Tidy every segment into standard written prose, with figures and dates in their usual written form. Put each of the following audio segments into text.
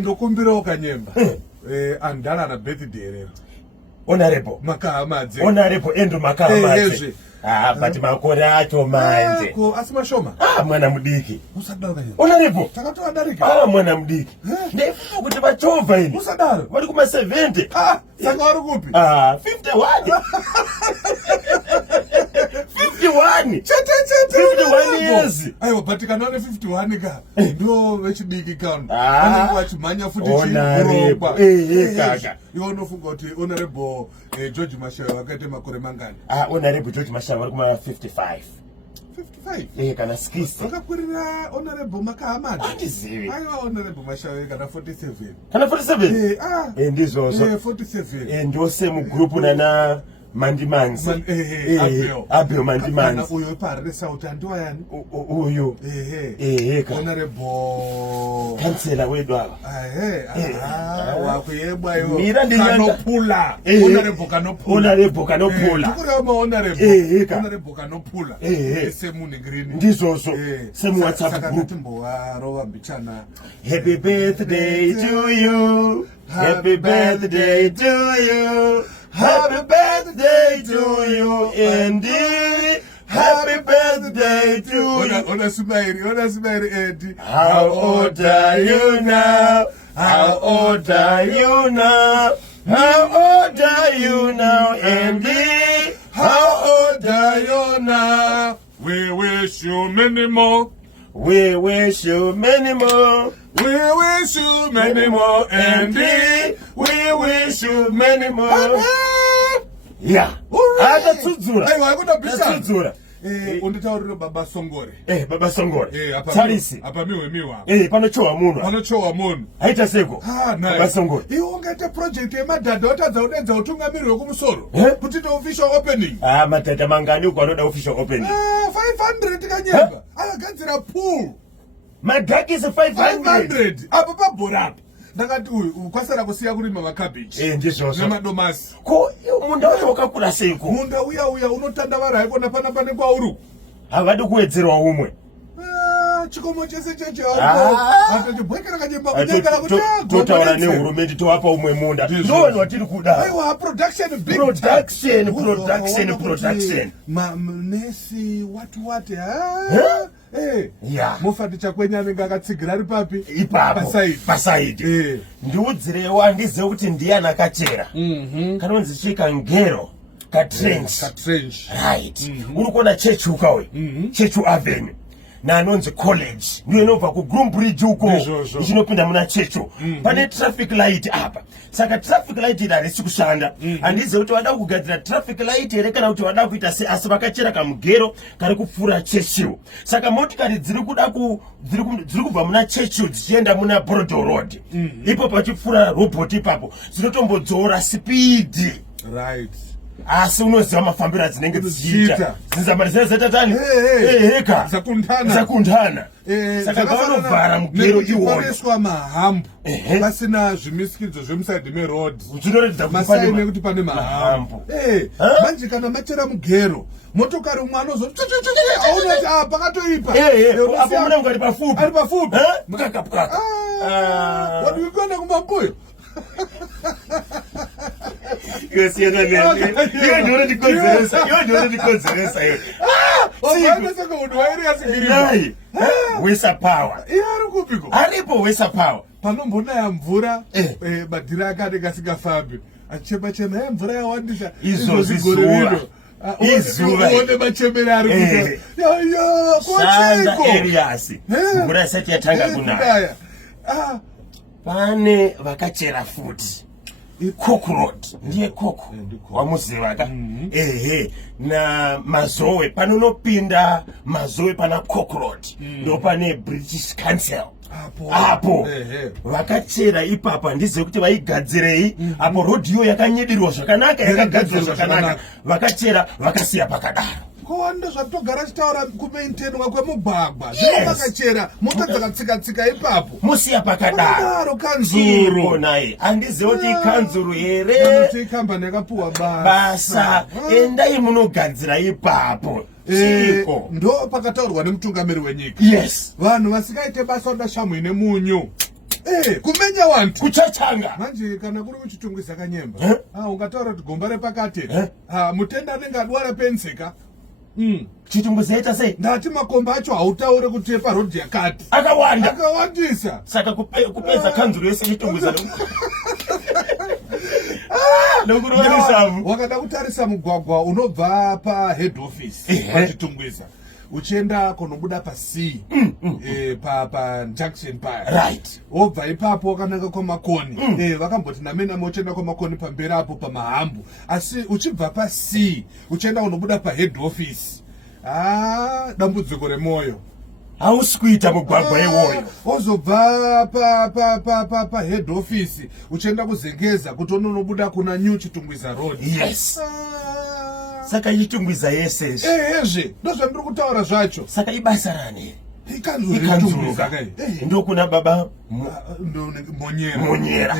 ndokumbira ukanyemba andala na birthday leo honorable makahamadze honorable endo makahamadze but makore acho manje ko asima shoma mwana mudiki usadaro kanyemba honorable takatoa darika mwana mudiki ndefuka kuti bachova ini usadaro wali kuma 70 saka wari kupi 51 51 51 years aiwa but kana one 51 ka ndo vechidiki kano vanenge vachimhanya futi chirokwa kaka iwo unofunga kuti honorable George Mashara wakaite makore mangani honorable George Mashara vari kuma 55 kana 60 wakakwirira honorable Makahamadi andizivi aiwa honorable Mashara kana 47 kana 47 ndizvozvo 47 ndose mugrupu nana Mandimanzi Abel Mandimanzi uyo pari South andiwa yani uyo honorable kansela wedu ava wakuyebwa iwo mira kanopula honorable kanopula tukuriwa honorable kanopula semu negreen ndizvozvo semu WhatsApp group timbowarova mbichana happy birthday to you happy birthday to you happy birthday to you indeed happy birthday to you ona smile Eddie how old are you now how old are you now how old are you now indeed how old are you now we wish you many more we wish you many more we wish you many more indeed we wish you many more atatsudzura aiwa atatsudzura unditaurire baba Songore baba Songore tarisi apa miwa panochowa munhu aita seko baba Songore iwe ungaite project yemadhadha otadza kudedza utungamiri wekumusoro kuti ndo official opening madhadha mangani uko anoda official opening 500 kanyemba akagadzira pool madhakisi 500 apa pabhorapo ndakati uyu kwasara kusiya kurima makabeji ndizvozvo nemadomasi ko munda wacho wakakura seiko munda uya unotanda vari haikona pane kwauri havadi kuwedzerwa umwe chikomo chese cheche atotibwekera kanyemba kunyengera kuti totaura nehurumende tovapa umwe munda ndowani watiri kuda aiwa production manesi wati mufati chakwenyu anenge akatsigira ari papi ipapo pasaidi ndiudzirewo ndizive kuti ndiani akachera kanonzi chikangero katrench right uri kuona chechu ukawe chechu avenue naanonzi college ndiyo inobva kuGroombridge uko ichinopinda muna chechu pane traffic light apa saka traffic light iri harisi kushanda handizive kuti vada kugadzira traffic light here kana kuti vada kuita sei asi vakachera kamugero kari kupfuura chechiwo saka motikari dziri kubva muna chechiwo dzichienda muna Brodo Road ipo pachipfuura robot ipapo dzinotombodzora speed right asi unoziva mafambiro adzinenge dzichiita zinzambari zinazatatani zakundana saka ngavanovhara mugero iwoneswa mahambu pasina zvimisikidzo zvemusaidi meroad zvinoratidza masaine kuti pane mahambu manje kana machera mugero motokari umwe anozoaunati pakatoipa apo muna mungari pafupi mukakapwaka wadikuenda kumambuyo Wesa Power aripo Wesa Power panombonaya mvura madhira akanenge asingafambi achema mvura yawandisa izuva one machemere ari shanda areas mvura isati yatanga kunaya pane vakachera futi Cook Road ndiye Cook wamuziva ka na Mazowe panonopinda Mazowe pana Cook Road ndo pane British Council apo vakachera ipapa ndize kuti vaigadzirei apo road yo yakanyedirwa zvakanaka yakagadzirwa zvakanaka vakachera vakasiya pakadaro kowanda zvatogara chitaura kumaintenwa kwemugwagwa zvino vakachera mota dzakatsika ipapo musiya pakadaro kanzuru naye handizive kuti ikanzuru here kuti ikambani yakapuwa basa endai munogadzira ipapo ndo pakataurwa nemutungamiri wenyika vanhu vasingaite basa oda shamhu ine munyu kumenya wantu kuchachanga manje kana kuri kuchitungwiza kanyemba ungataura kuti gomba repakati mutenda anenge adwara penseka chitungwiza sei ndati makomba acho hautaure kuti parodhi yakati akawandisa saka kupedza kanzuro yese chitungwiza wakada kutarisa mugwagwa unobva pahead office pachitungwiza uchienda kunobuda pasi junction paya wobva ipapo wakananga kwamakoni vakamboti namenamo uchienda kwamakoni pamberi apo pamahambu asi uchibva pasi uchienda kunobuda pahead office dambudziko remwoyo hausi kuita mugwagwa iwoyo wozobva pahead office uchienda kuzengeza kuti unonobuda kuna new chitungwiza road. Yes. Saka chitungwiza yese ezve ndozvandiri kutaura zvacho. Saka ibasa rani ikanzuluka ndo kuna baba Monyera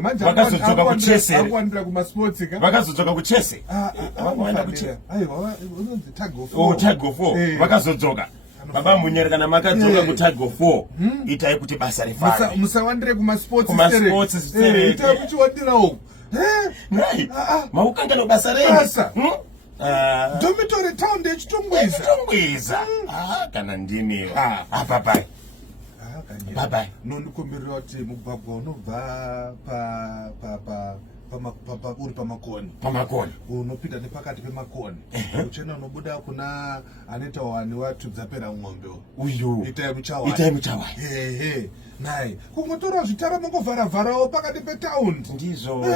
manje vakazodzoka kuchese akuwandira kumasports ka vakazodzoka kuchese akuwanda kuchese aiwa unonzi tag of 4 vakazodzoka baba Monyera kana makadzoka ku tag of 4 itai kuti basa rifare musawandire kumasports itai kuti wandirawo maukangano basa reni dormitory town yechitungwiza kana ndini bye bye nondikumbirira kuti mugwagwa unobva uri pamakoni unopinda nepakati pemakoni uchena unobuda kuna anoita wani watubvapera ng'ombe uyu itai muchawai nai kungotora zvitara mungovharavharawo pakati petaundi ndizvo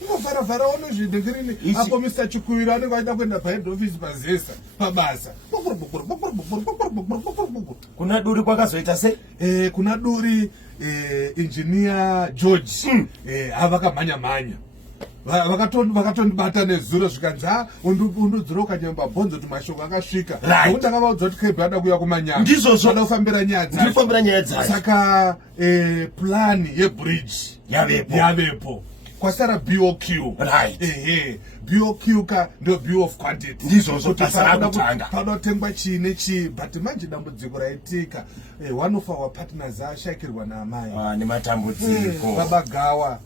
mungovharavharawo nozvidigirini apo Mr. Chikuwira anenge aida kuenda pahead office pazesa pabasa kuna duri kwakazoita sei kuna duri engineer George havakamhanya vakatondibata nezuro zvikanzi undudzira ukanyamba bhonzo kuti mashoko akasvika nokuti akavaudza kuti kebhi ada kuuya kumanyama ndizvozvo ada kufambira nyaya dzacho saka plani yebridge yavepo kwasara BOQ BOQ ka ndio bill of quantity ndizvozvo pasakutanga pada kutengwa chii nechii but manje dambudziko raitika one of our partners ashakirwa naamai nematambudziko baba Gawa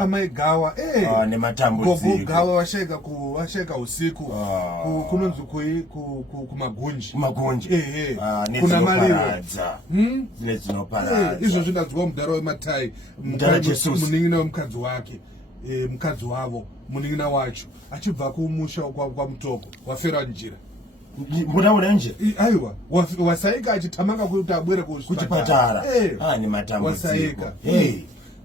amai Gawa nematambudziko Gawa washaika usiku kunonzi kumagunji kuna maliro izvo zvindadzwa mudhara wematai munin'ina wemukadzi wake mukadzi wavo munin'ina wacho achibva kumusha kwamutoko wafera njira munaona nje aiwa wasaika achitamanga kuti abwere kuchipatara nematambudziko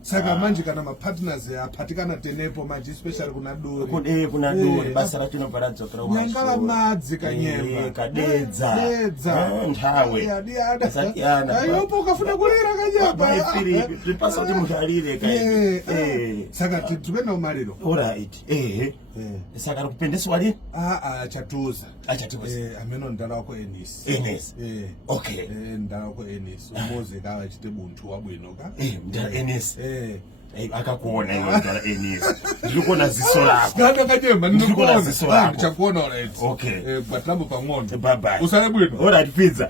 saka manje kana mapartners apatikana tenepo manje especially kuna duri basa racho rinobva radzokera nyangala madzi kanyemba kadedza nthawe ayopo ukafuna kurira kanyemba ripasa kuti muntu arire saka tikuenda kumariro saka kupendeswa lini achatuza ameno ndara wako Enis okay ndara wako Enis umuze kawa achite buntu wabwinoka ndara Enis akakuona iwe ndara Enis ndikuona ziso lako kanyemba ndikuona ziso lako ndichakuona alright okay but lambo pang'ono bye bye usale bwino alright pizza